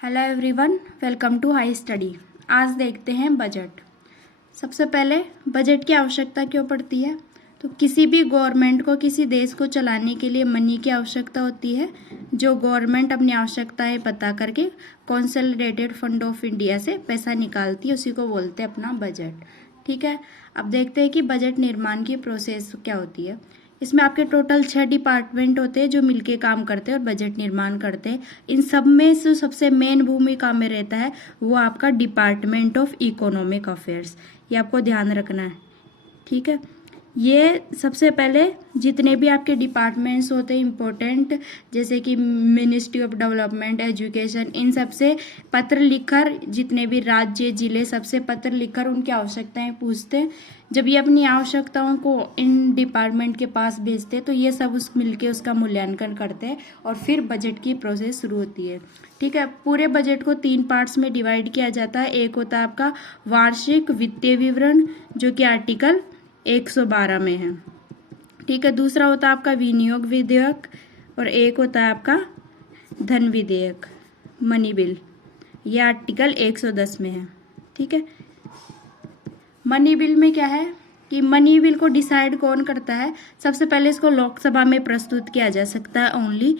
Hello everyone, welcome to high study. आज देखते हैं बजट। सबसे पहले बजट की आवश्यकता क्यों पड़ती है। तो किसी भी गवर्नमेंट को किसी देश को चलाने के लिए मनी की आवश्यकता होती है, जो गवर्नमेंट अपनी आवश्यकताएं पता करके कंसोलिडेटेड फंड ऑफ इंडिया से पैसा निकालती है, उसी को बोलते हैं अपना बजट। ठीक है, अब देखते हैं कि बजट निर्माण की प्रोसेस क्या होती है। इसमें आपके टोटल 6 डिपार्टमेंट होते हैं जो मिलके काम करते हैं और बजट निर्माण करते हैं। इन सब में से सबसे मेन भूमिका में रहता है वो आपका डिपार्टमेंट ऑफ इकोनॉमिक अफेयर्स। ये आपको ध्यान रखना है, ठीक है। ये सबसे पहले जितने भी आपके डिपार्टमेंट्स होते हैं इम्पोर्टेंट, जैसे कि मिनिस्ट्री ऑफ डेवलपमेंट, एजुकेशन, इन सब से पत्र लिखकर, जितने भी राज्य जिले सबसे पत्र लिखकर उनकी आवश्यकताएं पूछते हैं। जब ये अपनी आवश्यकताओं को इन डिपार्टमेंट के पास भेजते हैं तो ये सब उस मिलके उसका मूल्यांकन करते हैं और फिर बजट की प्रोसेस शुरू होती है। ठीक है, पूरे बजट को 3 पार्ट्स में डिवाइड किया जाता है। एक होता है आपका वार्षिक वित्तीय विवरण, जो कि आर्टिकल 112 में है। ठीक है, दूसरा होता है आपका विनियोग विधेयक और एक होता है आपका धन विधेयक, मनी बिल, यह आर्टिकल 110 में है। ठीक है, मनी बिल में क्या है कि मनी बिल को डिसाइड कौन करता है। सबसे पहले इसको लोकसभा में प्रस्तुत किया जा सकता है ओनली,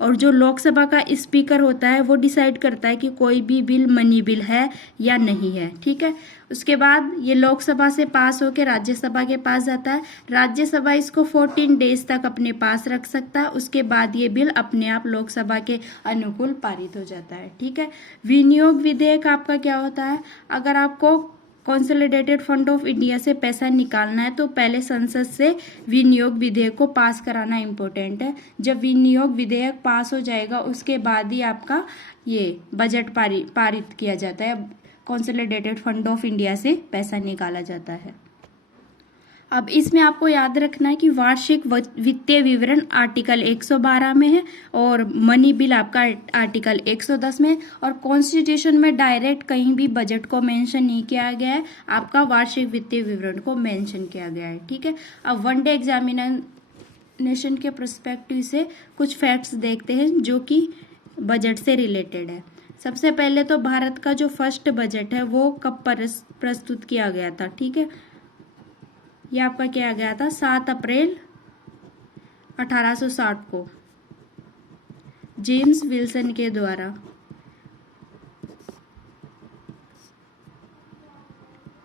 और जो लोकसभा का स्पीकर होता है वो डिसाइड करता है कि कोई भी बिल मनी बिल है या नहीं है। ठीक है, उसके बाद ये लोकसभा से पास होकर राज्यसभा के पास जाता है। राज्यसभा इसको 14 डेज तक अपने पास रख सकता है। उसके बाद ये बिल अपने आप लोकसभा के अनुकूल पारित हो जाता है। ठीक है, विनियोग विधेयक आपका क्या होता है। अगर आपको कंसोलिडेटेड फंड ऑफ इंडिया से पैसा निकालना है तो पहले संसद से विनियोग विधेयक को पास कराना इम्पोर्टेंट है। जब विनियोग विधेयक पास हो जाएगा उसके बाद ही आपका ये बजट पारित किया जाता है। कंसोलिडेटेड फंड ऑफ इंडिया से पैसा निकाला जाता है। अब इसमें आपको याद रखना है कि वार्षिक वित्तीय विवरण आर्टिकल 112 में है और मनी बिल आपका आर्टिकल 110 में, और कॉन्स्टिट्यूशन में डायरेक्ट कहीं भी बजट को मेंशन नहीं किया गया है, आपका वार्षिक वित्तीय विवरण को मेंशन किया गया है। ठीक है, अब वन डे एग्जामिनेशन के पर्सपेक्टिव से कुछ फैक्ट्स देखते हैं जो कि बजट से रिलेटेड है। सबसे पहले तो भारत का जो फर्स्ट बजट है वो कब प्रस्तुत किया गया था। ठीक है, यह आपका किया गया था 7 अप्रैल 1860 को जेम्स विल्सन के द्वारा।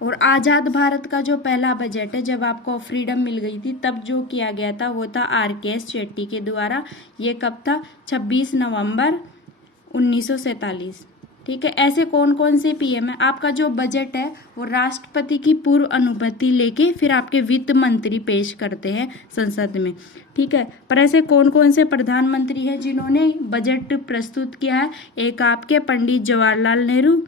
और आजाद भारत का जो पहला बजट है, जब आपको फ्रीडम मिल गई थी तब जो किया गया था वो था RKS शेट्टी के द्वारा। ये कब था, 26 नवंबर 1947। ठीक है, ऐसे कौन कौन से PM है। आपका जो बजट है वो राष्ट्रपति की पूर्व अनुमति लेके फिर आपके वित्त मंत्री पेश करते हैं संसद में। ठीक है, पर ऐसे कौन कौन से प्रधानमंत्री हैं जिन्होंने बजट प्रस्तुत किया है। एक आपके पंडित जवाहरलाल नेहरू,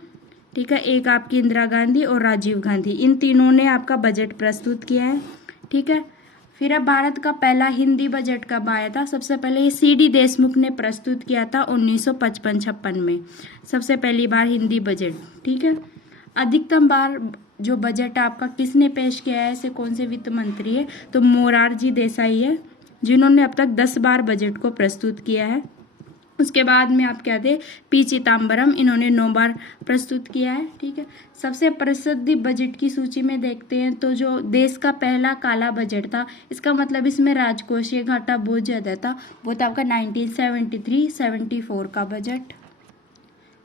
ठीक है, एक आपकी इंदिरा गांधी और राजीव गांधी, इन तीनों ने आपका बजट प्रस्तुत किया है। ठीक है, फिर अब भारत का पहला हिंदी बजट कब आया था। सबसे पहले ये CD देशमुख ने प्रस्तुत किया था 1955-56 में, सबसे पहली बार हिंदी बजट। ठीक है, अधिकतम बार जो बजट आपका किसने पेश किया है, ऐसे कौन से वित्त मंत्री है, तो मोरारजी देसाई है, जिन्होंने अब तक 10 बार बजट को प्रस्तुत किया है। उसके बाद में आप क्या थे, P चिदम्बरम, इन्होंने 9 बार प्रस्तुत किया है। ठीक है, सबसे प्रसिद्ध बजट की सूची में देखते हैं तो जो देश का पहला काला बजट था, इसका मतलब इसमें राजकोषीय घाटा बहुत ज्यादा था, वो था आपका 1973-74 का बजट।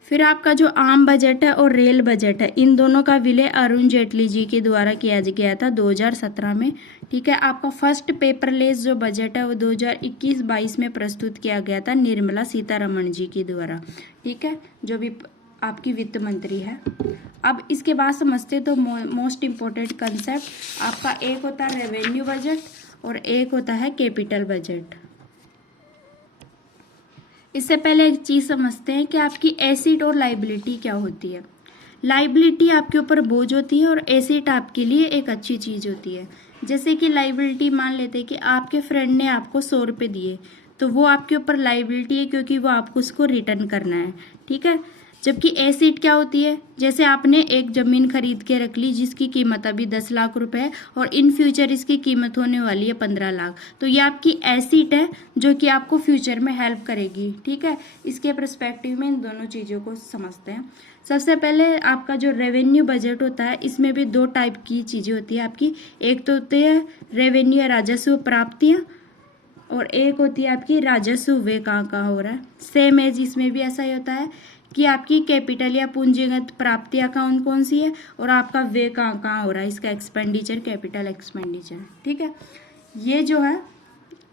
फिर आपका जो आम बजट है और रेल बजट है, इन दोनों का विलय अरुण जेटली जी के द्वारा किया गया था 2017 में। ठीक है, आपका फर्स्ट पेपरलेस जो बजट है वो 2021-22 में प्रस्तुत किया गया था निर्मला सीतारमण जी के द्वारा। ठीक है, जो भी आपकी वित्त मंत्री है। अब इसके बाद समझते तो मोस्ट इम्पोर्टेंट कंसेप्ट आपका, एक होता है रेवेन्यू बजट और एक होता है कैपिटल बजट। इससे पहले एक चीज समझते हैं कि आपकी एसेट और लाइबिलिटी क्या होती है। लाइबिलिटी आपके ऊपर बोझ होती है और एसेट आपके लिए एक अच्छी चीज होती है। जैसे कि लाइबिलिटी मान लेते हैं कि आपके फ्रेंड ने आपको 100 रुपये दिए, तो वो आपके ऊपर लाइबिलिटी है क्योंकि वो आपको उसको रिटर्न करना है। ठीक है, जबकि एसिड क्या होती है, जैसे आपने एक जमीन खरीद के रख ली जिसकी कीमत अभी 10 लाख रुपए है और इन फ्यूचर इसकी कीमत होने वाली है 15 लाख, तो ये आपकी एसिड है जो कि आपको फ्यूचर में हेल्प करेगी। ठीक है, इसके पर्सपेक्टिव में इन दोनों चीज़ों को समझते हैं। सबसे पहले आपका जो रेवेन्यू बजट होता है, इसमें भी दो टाइप की चीज़ें होती है आपकी। एक तो होती है रेवेन्यू या राजस्व प्राप्तियाँ और एक होती है आपकी राजस्व व्यय कहाँ हो रहा है। सेम एज इसमें भी ऐसा ही होता है कि आपकी कैपिटल या पूंजीगत प्राप्तियाँ कौन सी है और आपका व्यय कहाँ हो रहा है, इसका एक्सपेंडिचर, कैपिटल एक्सपेंडिचर। ठीक है, ये जो है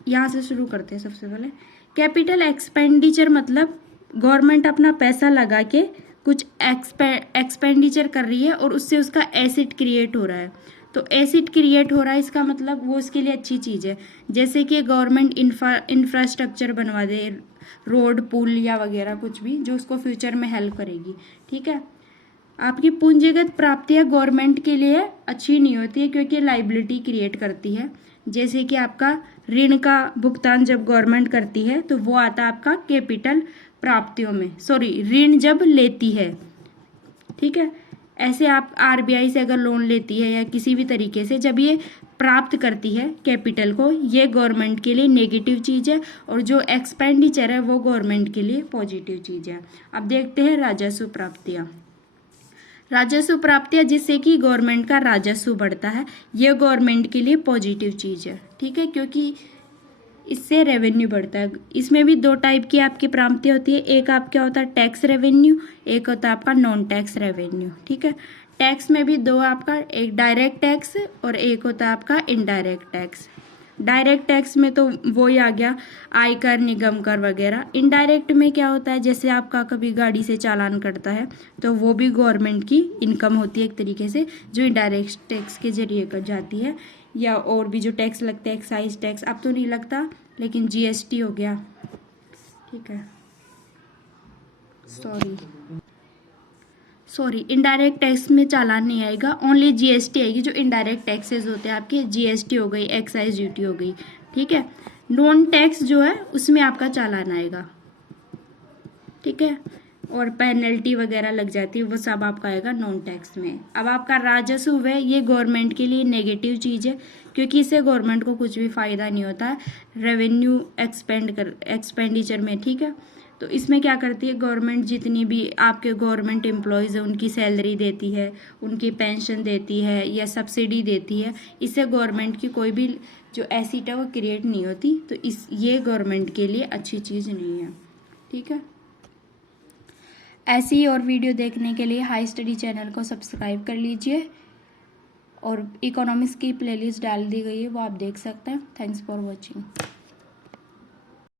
यहाँ से शुरू करते हैं। सबसे पहले कैपिटल एक्सपेंडिचर मतलब गवर्नमेंट अपना पैसा लगा के कुछ एक्सपेंडिचर कर रही है और उससे उसका एसेट क्रिएट हो रहा है। तो एसिड क्रिएट हो रहा है, इसका मतलब वो उसके लिए अच्छी चीज़ है। जैसे कि गवर्नमेंट इंफ्रास्ट्रक्चर बनवा दे, रोड पुल या वगैरह कुछ भी जो उसको फ्यूचर में हेल्प करेगी। ठीक है, आपकी पूंजीगत प्राप्तियाँ गवर्नमेंट के लिए अच्छी नहीं होती है क्योंकि लाइबिलिटी क्रिएट करती है। जैसे कि आपका ऋण का भुगतान जब गवर्नमेंट करती है तो वो आता है आपका कैपिटल प्राप्तियों में, ऋण जब लेती है। ठीक है, ऐसे आप आरबीआई से अगर लोन लेती है या किसी भी तरीके से जब ये प्राप्त करती है कैपिटल को, ये गवर्नमेंट के लिए नेगेटिव चीज़ है और जो एक्सपेंडिचर है वो गवर्नमेंट के लिए पॉजिटिव चीज़ है। अब देखते हैं राजस्व प्राप्तियाँ। राजस्व प्राप्तियाँ जिससे कि गवर्नमेंट का राजस्व बढ़ता है, ये गवर्नमेंट के लिए पॉजिटिव चीज़ है। ठीक है, क्योंकि इससे रेवेन्यू बढ़ता है। इसमें भी दो टाइप की आपकी प्राप्तियाँ होती है, एक आपका होता है टैक्स रेवेन्यू, एक होता है आपका नॉन टैक्स रेवेन्यू। ठीक है, टैक्स में भी दो आपका, एक डायरेक्ट टैक्स और एक होता है आपका इनडायरेक्ट टैक्स। डायरेक्ट टैक्स में तो वो ही आ गया आयकर, निगम कर वगैरह। इनडायरेक्ट में क्या होता है, जैसे आपका कभी गाड़ी से चालान कटता है तो वो भी गवर्नमेंट की इनकम होती है एक तरीके से, जो इनडायरेक्ट टैक्स के जरिए कर जाती है। या और भी जो टैक्स लगते हैं, एक्साइज टैक्स अब तो नहीं लगता, लेकिन जीएसटी हो गया। ठीक है, सॉरी इनडायरेक्ट टैक्स में चालान नहीं आएगा, ओनली जीएसटी आएगी। जो इनडायरेक्ट टैक्सेस होते हैं आपके, जीएसटी हो गई, एक्साइज ड्यूटी हो गई। ठीक है, नॉन टैक्स जो है उसमें आपका चालान आएगा। ठीक है, और पेनल्टी वगैरह लग जाती है, वो सब आपका आएगा नॉन टैक्स में। अब आपका राजस्व है, ये गवर्नमेंट के लिए नेगेटिव चीज़ है क्योंकि इससे गवर्नमेंट को कुछ भी फ़ायदा नहीं होता है रेवेन्यू एक्सपेंडिचर में। ठीक है, तो इसमें क्या करती है गवर्नमेंट, जितनी भी आपके गवर्नमेंट एम्प्लॉयज़ हैं उनकी सैलरी देती है, उनकी पेंशन देती है या सब्सिडी देती है। इससे गवर्नमेंट की कोई भी जो एसेट है वो क्रिएट नहीं होती, तो ये गवर्नमेंट के लिए अच्छी चीज़ नहीं है। ठीक है, ऐसी ही और वीडियो देखने के लिए हाई स्टडी चैनल को सब्सक्राइब कर लीजिए और इकोनॉमिक्स की प्लेलिस्ट डाल दी गई है, वो आप देख सकते हैं। Thanks for watching.